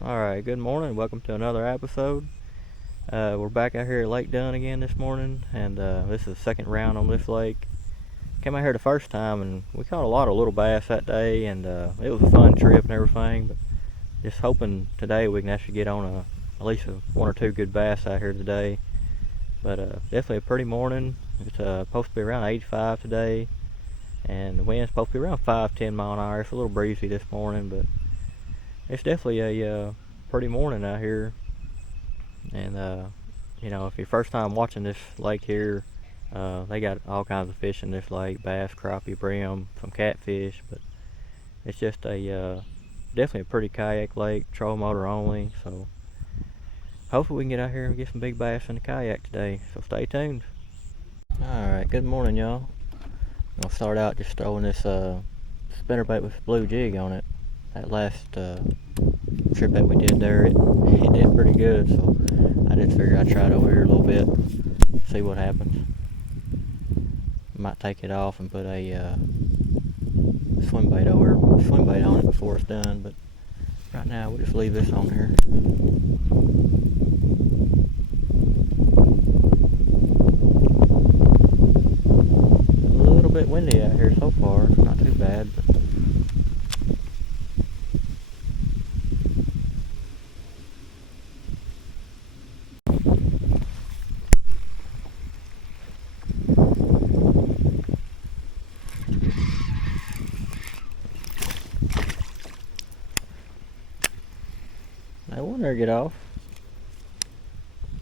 Alright, good morning. Welcome to another episode. We're back out here at Lake Dunn again this morning, and this is the second round on this lake. Came out here the first time, and we caught a lot of little bass that day, and it was a fun trip and everything, but just hoping today we can actually get on at least one or two good bass out here today. But definitely a pretty morning. It's supposed to be around 85 today, and the wind's supposed to be around 5-10 mile an hour. It's a little breezy this morning, but it's definitely a pretty morning out here. And you know, if you're first time watching this lake here, they got all kinds of fish in this lake: bass, crappie, brim, some catfish. But it's just a definitely a pretty kayak lake, troll motor only. So hopefully we can get out here and get some big bass in the kayak today. So stay tuned. Alright, good morning, y'all. I'm gonna start out just throwing this spinnerbait with blue jig on it. That last trip that we did there, it did pretty good, so I just figured I'd try it over here a little bit, see what happens. Might take it off and put a swim bait on it before it's done, but right now we'll just leave this on here. A little bit windy out here so far, it's not too bad, but that one there get off.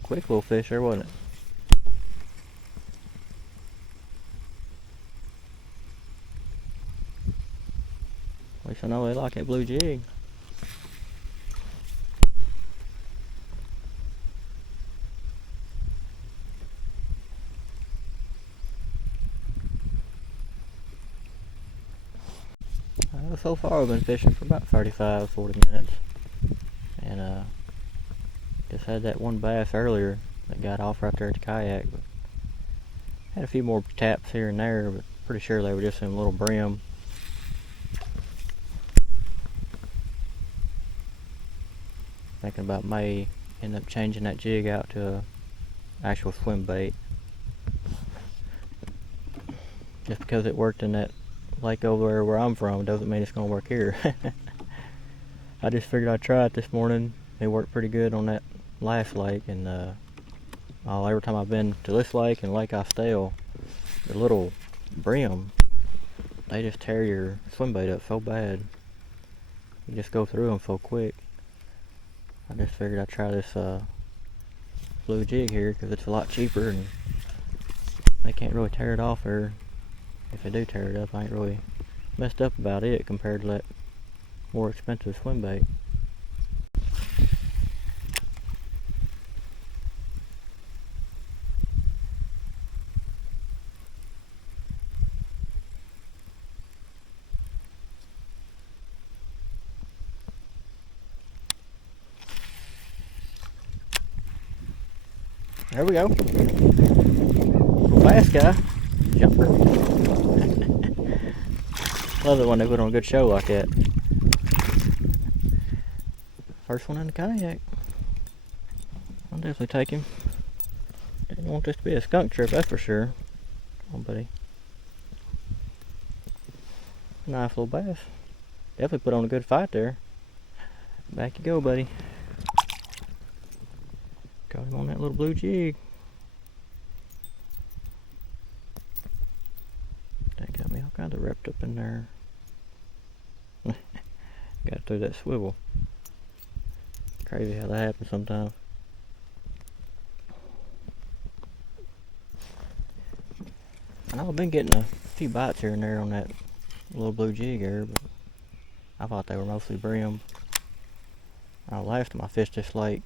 Quick little fish there, wasn't it? At least I know they like that blue jig. So far we've been fishing for about 35-40 minutes, and just had that one bass earlier that got off right there at the kayak, but had a few more taps here and there, but pretty sure they were just in little brim. Thinking about may end up changing that jig out to a actual swim bait, just because it worked in that lake over there where I'm from doesn't mean it's gonna work here. I just figured I'd try it this morning. It worked pretty good on that last lake, and every time I've been to this lake and Lake Ostell, the little brim, they just tear your swim bait up so bad. You just go through them so quick. I just figured I'd try this blue jig here because it's a lot cheaper and they can't really tear it off, or if they do tear it up, I ain't really messed up about it compared to that more expensive swim bait. There we go. Last guy, jumper. Love it when they put on a good show like that. First one in the kayak. I'll definitely take him. Didn't want this to be a skunk trip, that's for sure. Come on, buddy. Nice little bass. Definitely put on a good fight there. Back you go, buddy. Got him on that little blue jig. That got me all kinds of wrapped up in there. Got through that swivel. Crazy how that happens sometimes. I know I've been getting a few bites here and there on that little blue jig here, but I thought they were mostly brim. Last time I fished this lake,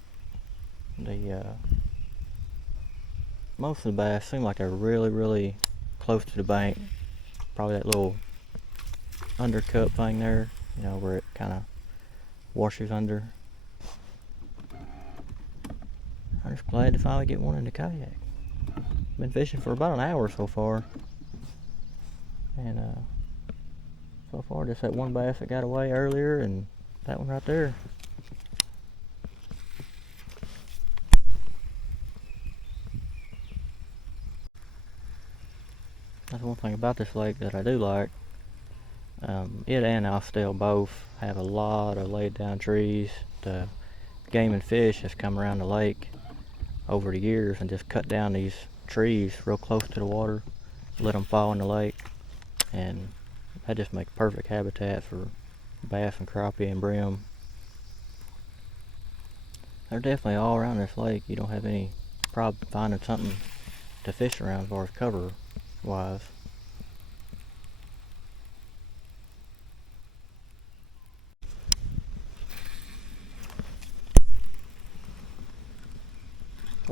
most of the bass seemed like they were really close to the bank. Probably that little undercut thing there, you know, where it kind of washes under. I'm just glad to finally get one in the kayak. Been fishing for about an hour so far, and so far just that one bass that got away earlier and that one right there. That's one thing about this lake that I do like. It and Austell both have a lot of laid down trees. The game and fish has come around the lake over the years and just cut down these trees real close to the water, let them fall in the lake, and that just makes perfect habitat for bass and crappie and brim. They're definitely all around this lake. You don't have any problem finding something to fish around as far as cover wise.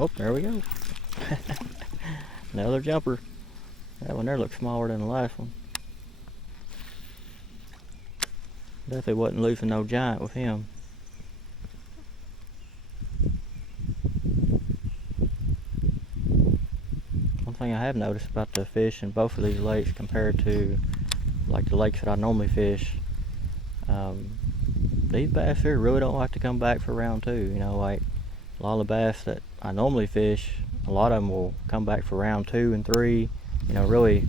Oh, there we go. Another jumper. That one there looks smaller than the last one. Definitely wasn't losing no giant with him. One thing I have noticed about the fish in both of these lakes compared to like the lakes that I normally fish, these bass here really don't like to come back for round two. You know, like a lot of the bass that I normally fish, a lot of them will come back for round 2 and 3. You know, really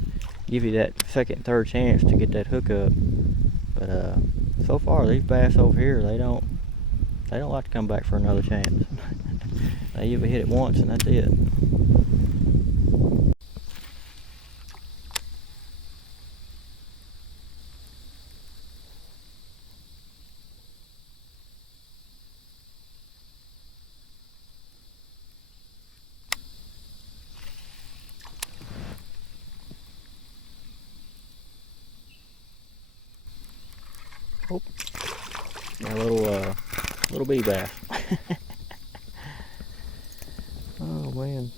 give you that second and third chance to get that hook up. But so far these bass over here, they don't like to come back for another chance. They usually hit it once and that's it. Oh, a little bee bass. Oh man,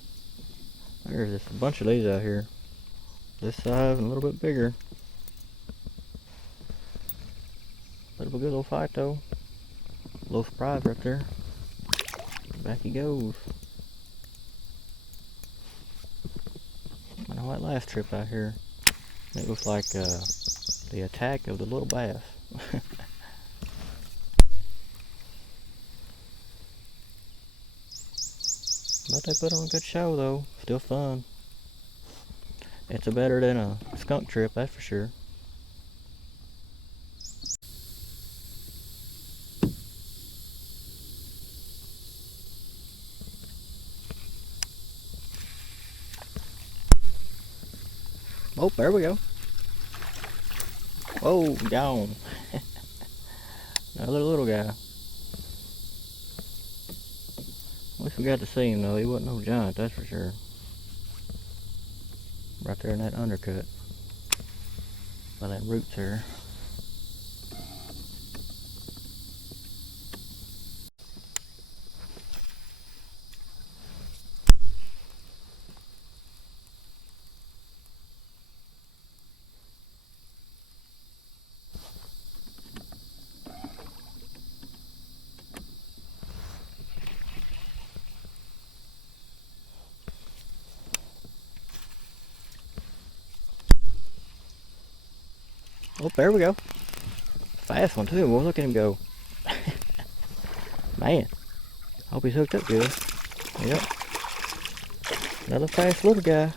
there's just a bunch of these out here. This size and a little bit bigger. Bit of a good little fight though. A little surprise right there. Back he goes. I know that last trip out here, it was like the attack of the little bass. But they put on a good show though. Still fun. It's a better than a skunk trip, that's for sure. Oh, there we go. Whoa, gone. Another little guy. At least we got to see him though. He wasn't no giant, that's for sure. Right there in that undercut. By that roots there. Oh, there we go. Fast one too. Well, look at him go. Man, hope he's hooked up good. Yep. Another fast little guy.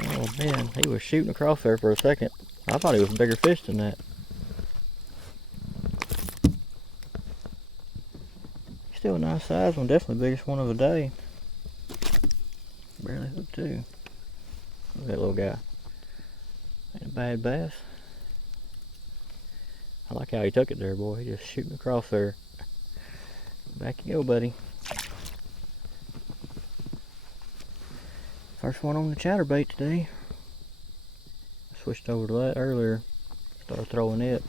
Oh man, he was shooting across there for a second. I thought he was a bigger fish than that. Still a nice size one, definitely the biggest one of the day. Barely hooked too. Look at that little guy. Ain't a bad bass. I like how he took it there, boy. He just shooting across there. Back you go, buddy. First one on the chatterbait today. I switched over to that earlier. Started throwing it.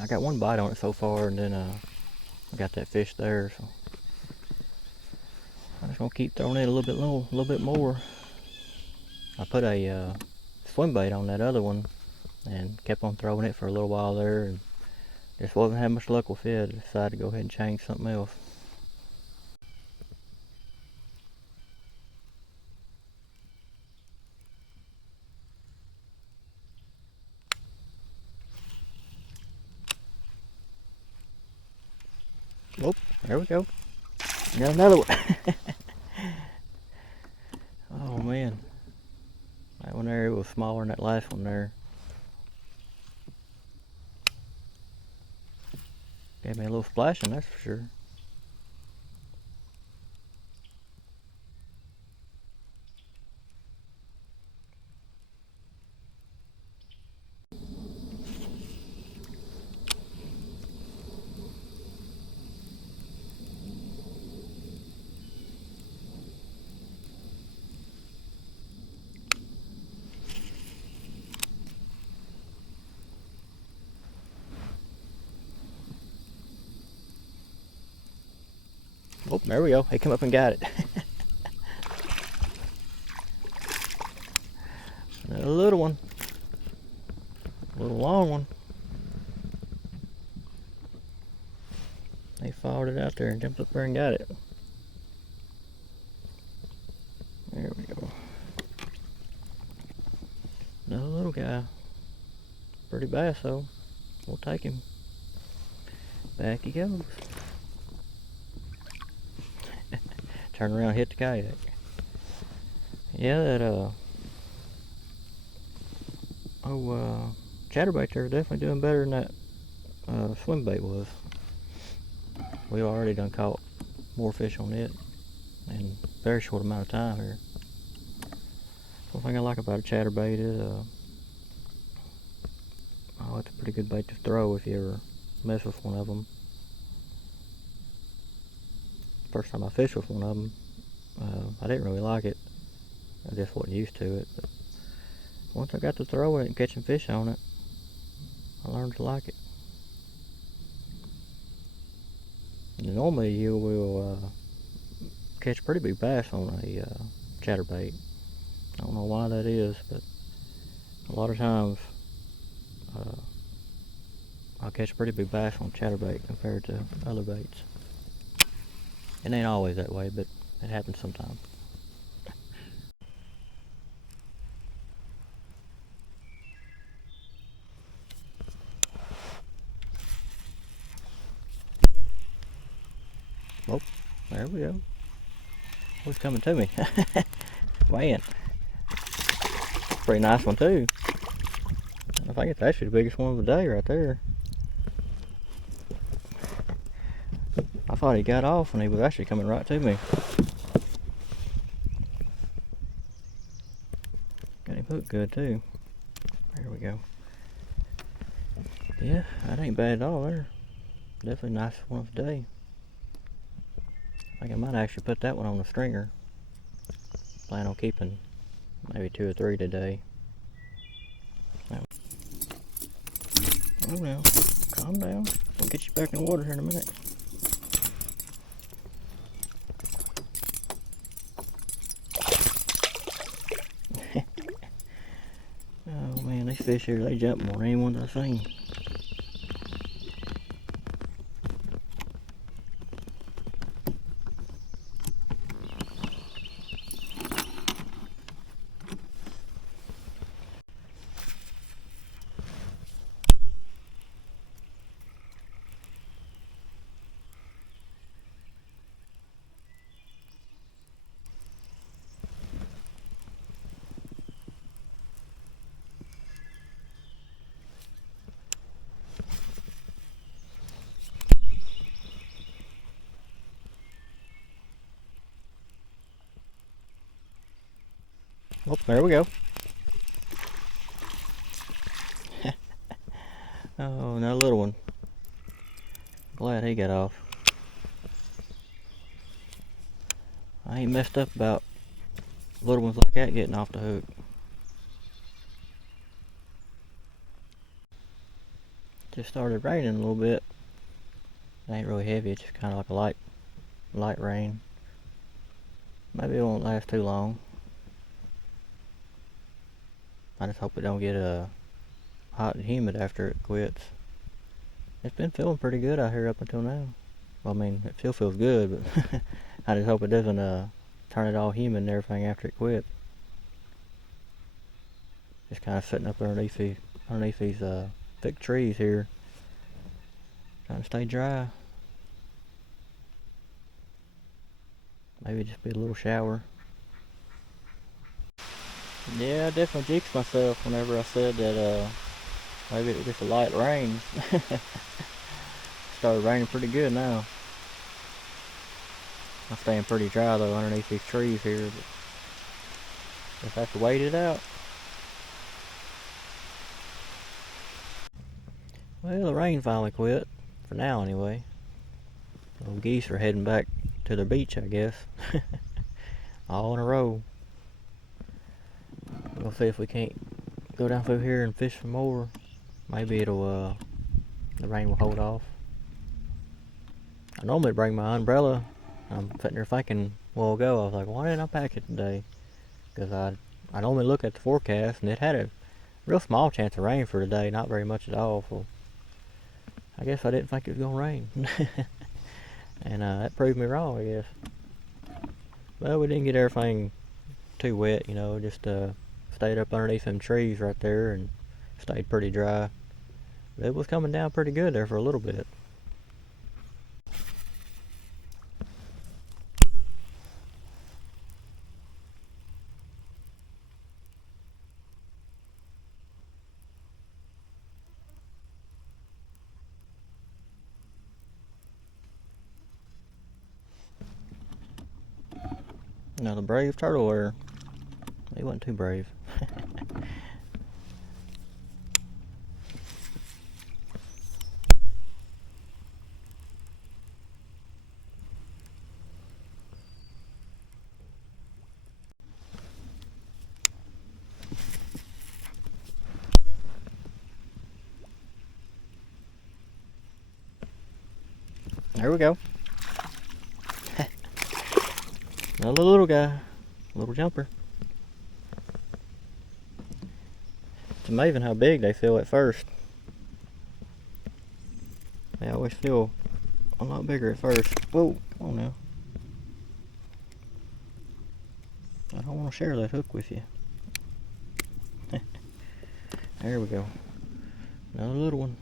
I got one bite on it so far, and then I got that fish there. So I'm just gonna keep throwing it a little bit more. I put a swim bait on that other one and kept on throwing it for a little while there, and just wasn't having much luck with it. I decided to go ahead and change something else. Oh, there we go. Got another one. Oh man, That one there was smaller than that last one there. Gave me a little splashing, that's for sure. Oh, there we go. He come up and got it. Another little one. A little long one. He followed it out there and jumped up there and got it. There we go. Another little guy. Pretty bass though. We'll take him. Back he goes. Turn around and hit the kayak. Yeah, that chatterbait there definitely doing better than that swim bait was. We already done caught more fish on it in a very short amount of time here. One thing I like about a chatterbait is it's a pretty good bait to throw if you ever mess with one of them. First time I fished with one of them, I didn't really like it. I just wasn't used to it. But once I got to throwing it and catching fish on it, I learned to like it. And normally you will catch pretty big bass on a chatterbait. I don't know why that is, but a lot of times I'll catch a pretty big bass on chatterbait compared to other baits. It ain't always that way, but it happens sometimes. Oh, there we go. Who's coming to me? Man, pretty nice one too. I think it's actually the biggest one of the day right there. I thought he got off and he was actually coming right to me. Got him hooked good too. There we go. Yeah, that ain't bad at all there. Definitely nice one of the day. I think I might actually put that one on the stringer. Plan on keeping maybe 2 or 3 today. Oh now, calm down. We'll get you back in the water here in a minute. Oh man, these fish here, they jump more than any ones I've seen. Oh, there we go. Oh, another little one. Glad he got off. I ain't messed up about little ones like that getting off the hook. Just started raining a little bit. It ain't really heavy, it's just kind of like a light rain. Maybe it won't last too long. I just hope it don't get hot and humid after it quits. It's been feeling pretty good out here up until now. Well, I mean, it still feels good, but I just hope it doesn't turn it all humid and everything after it quits. Just kind of sitting up underneath these thick trees here, trying to stay dry. Maybe just be a little shower. Yeah, I definitely jinxed myself whenever I said that maybe it was just a light rain. Started raining pretty good now. I'm staying pretty dry though underneath these trees here, but just have to wait it out. Well, the rain finally quit, for now anyway. Little geese are heading back to their beach, I guess. All in a row. We'll see if we can't go down through here and fish some more. Maybe it'll, the rain will hold off. I normally bring my umbrella. I'm sitting there thinking a while ago, I was like, why didn't I pack it today? Because I normally look at the forecast and it had a real small chance of rain for today, not very much at all. So I guess I didn't think it was going to rain. And that proved me wrong, I guess. Well, we didn't get everything too wet, you know, just stayed up underneath them trees right there and stayed pretty dry. But it was coming down pretty good there for a little bit. Now the brave turtle there, he wasn't too brave. There we go. Another little guy, little jumper. It's amazing how big they feel at first. They always feel a lot bigger at first. Whoa, come on now. I don't want to share that hook with you. There we go. Another little one.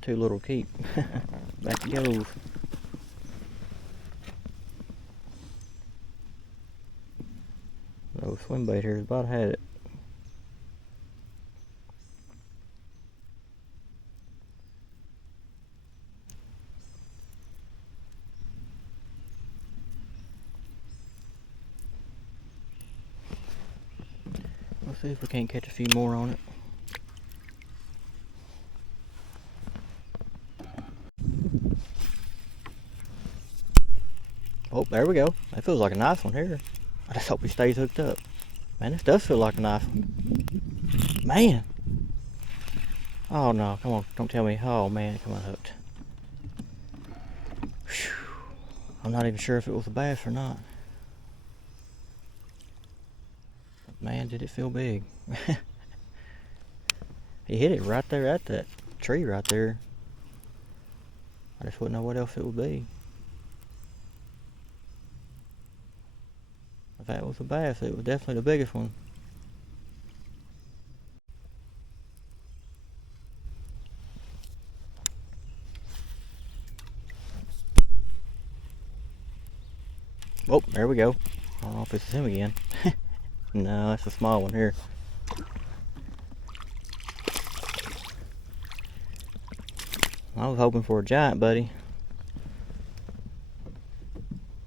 Too little to keep. Back he goes. Oh, swim bait here is about had it. Let's see if we can't catch a few more on it. Oh, there we go. That feels like a nice one here. I just hope he stays hooked up. Man, this does feel like a nice one. Man! Oh no, come on, don't tell me. Oh man, come on, hooked. Whew. I'm not even sure if it was a bass or not. But man, did it feel big. He hit it right there at that tree right there. I just wouldn't know what else it would be. If that was a bass, it was definitely the biggest one. Oh, there we go. I don't know if it's him again. No, that's a small one here. I was hoping for a giant, buddy.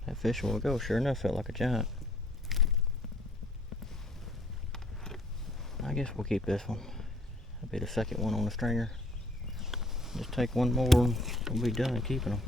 That fish will go. Sure enough, felt like a giant. I guess we'll keep this one. That'll be the second one on the stringer. Just take one more and we'll be done keeping them.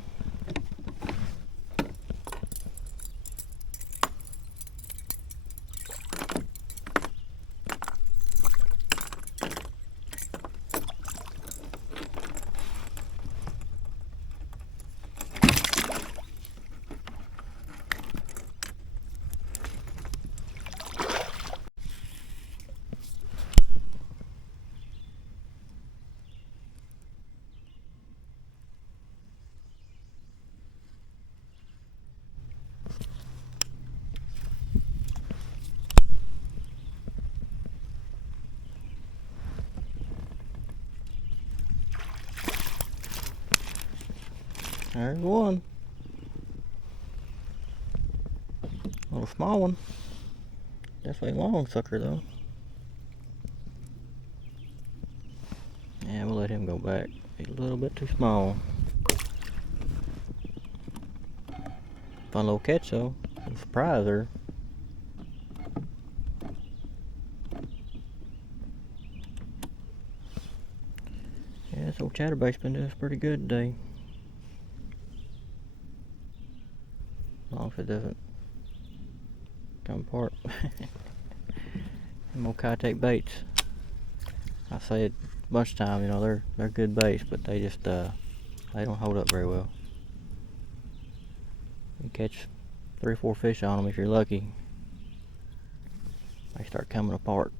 There's one. Little small one. Definitely a long sucker though. let him go back. He's a little bit too small. Fun little catch though. A surpriser. Yeah, this old chatterbait's been doing pretty good today. As long as it doesn't come apart. Them old kayak baits. I say it a bunch of times, you know, they're good baits, but they just they don't hold up very well. You catch 3 or 4 fish on them if you're lucky. They start coming apart.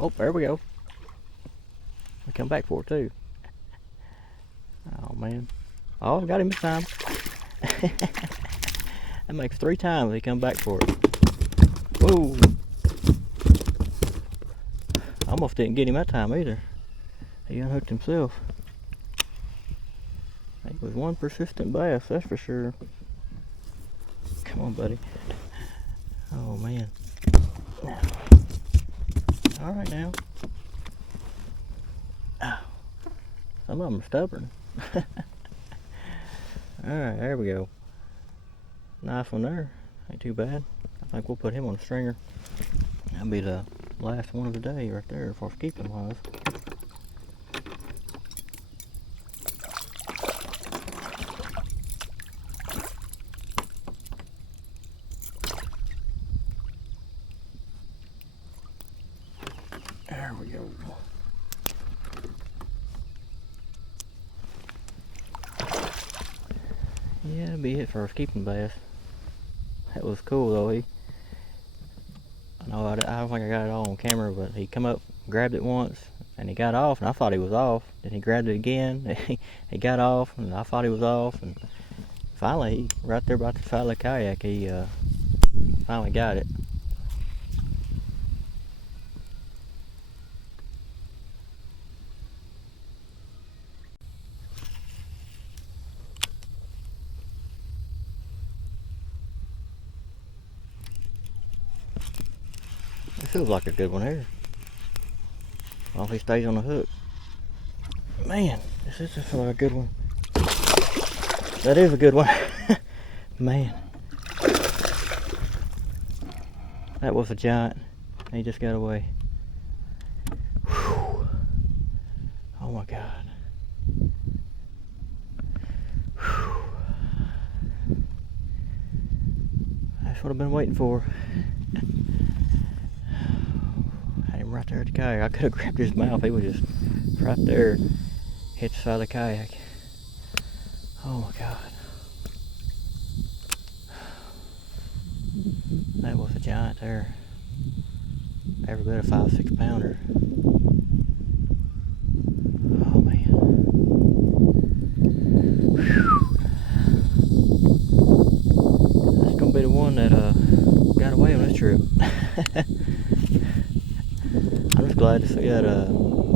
Oh, there we go. I come back for it too. Oh man. Oh, I got him this time. That makes 3 times he come back for it. Whoa. Almost didn't get him that time either. He unhooked himself. He was one persistent bass, that's for sure. Come on, buddy. Oh man. Alright now. Oh. Some of them are stubborn. Alright, there we go. Nice one there. Ain't too bad. I think we'll put him on a stringer. That'll be the last one of the day right there as far as keeping wise. There we go. Yeah, that'll be it for our keeping bass. That was cool though. I don't think I got it all on camera, but he come up, grabbed it once, and he got off, and I thought he was off. Then he grabbed it again, he got off, and I thought he was off, and finally, right there by the side of the kayak, he finally got it. It feels like a good one here. Well, if he stays on the hook. Man, this is just like a good one. That is a good one. Man. That was a giant. He just got away. Whew. Oh my God. Whew. That's what I've been waiting for. Right there at the kayak. I could have grabbed his mouth. He was just right there, hit the side of the kayak. Oh my God. That was a giant there. Every bit of 5-6 pounder. Oh man. Whew. That's gonna be the one that got away on this trip. I'm just glad to see that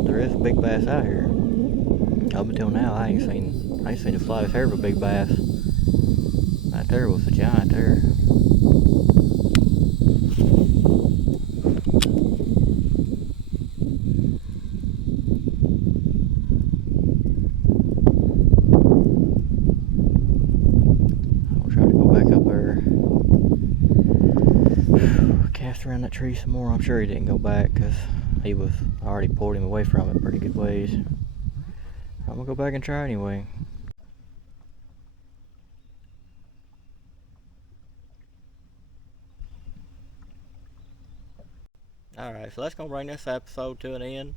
there is a big bass out here. Up until now, I ain't seen the slightest hair of a big bass. Right there was a giant there. I'll try to go back up there. Cast around that tree some more. I'm sure he didn't go back because I already pulled him away from it pretty good ways. I'm gonna go back and try anyway. Alright, so that's gonna bring this episode to an end.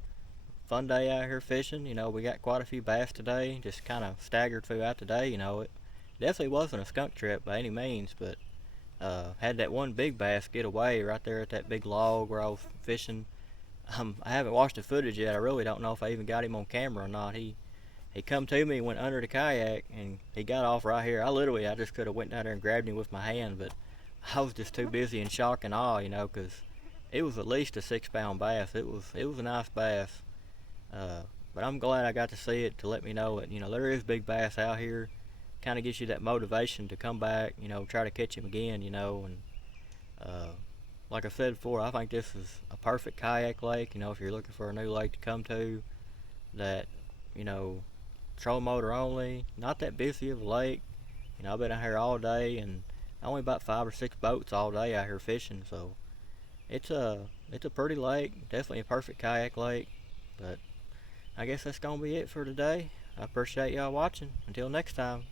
Fun day out here fishing. You know, we got quite a few bass today, just kind of staggered throughout the day. You know, it definitely wasn't a skunk trip by any means, but had that one big bass get away right there at that big log where I was fishing. I haven't watched the footage yet. I really don't know if I even got him on camera or not. He come to me, went under the kayak, and he got off right here. I just could have went down there and grabbed him with my hand, but I was just too busy in shock and awe, you know, because it was at least a 6 pound bass. It was a nice bass. But I'm glad I got to see it to let me know that, there is big bass out here. Kind of gives you that motivation to come back, try to catch him again, and uh, like I said before, I think this is a perfect kayak lake. If you're looking for a new lake to come to, that, you know, trolling motor only, not that busy of a lake. I've been out here all day, and only about 5 or 6 boats all day out here fishing. So it's a pretty lake, definitely a perfect kayak lake. But I guess that's gonna be it for today. I appreciate y'all watching. Until next time.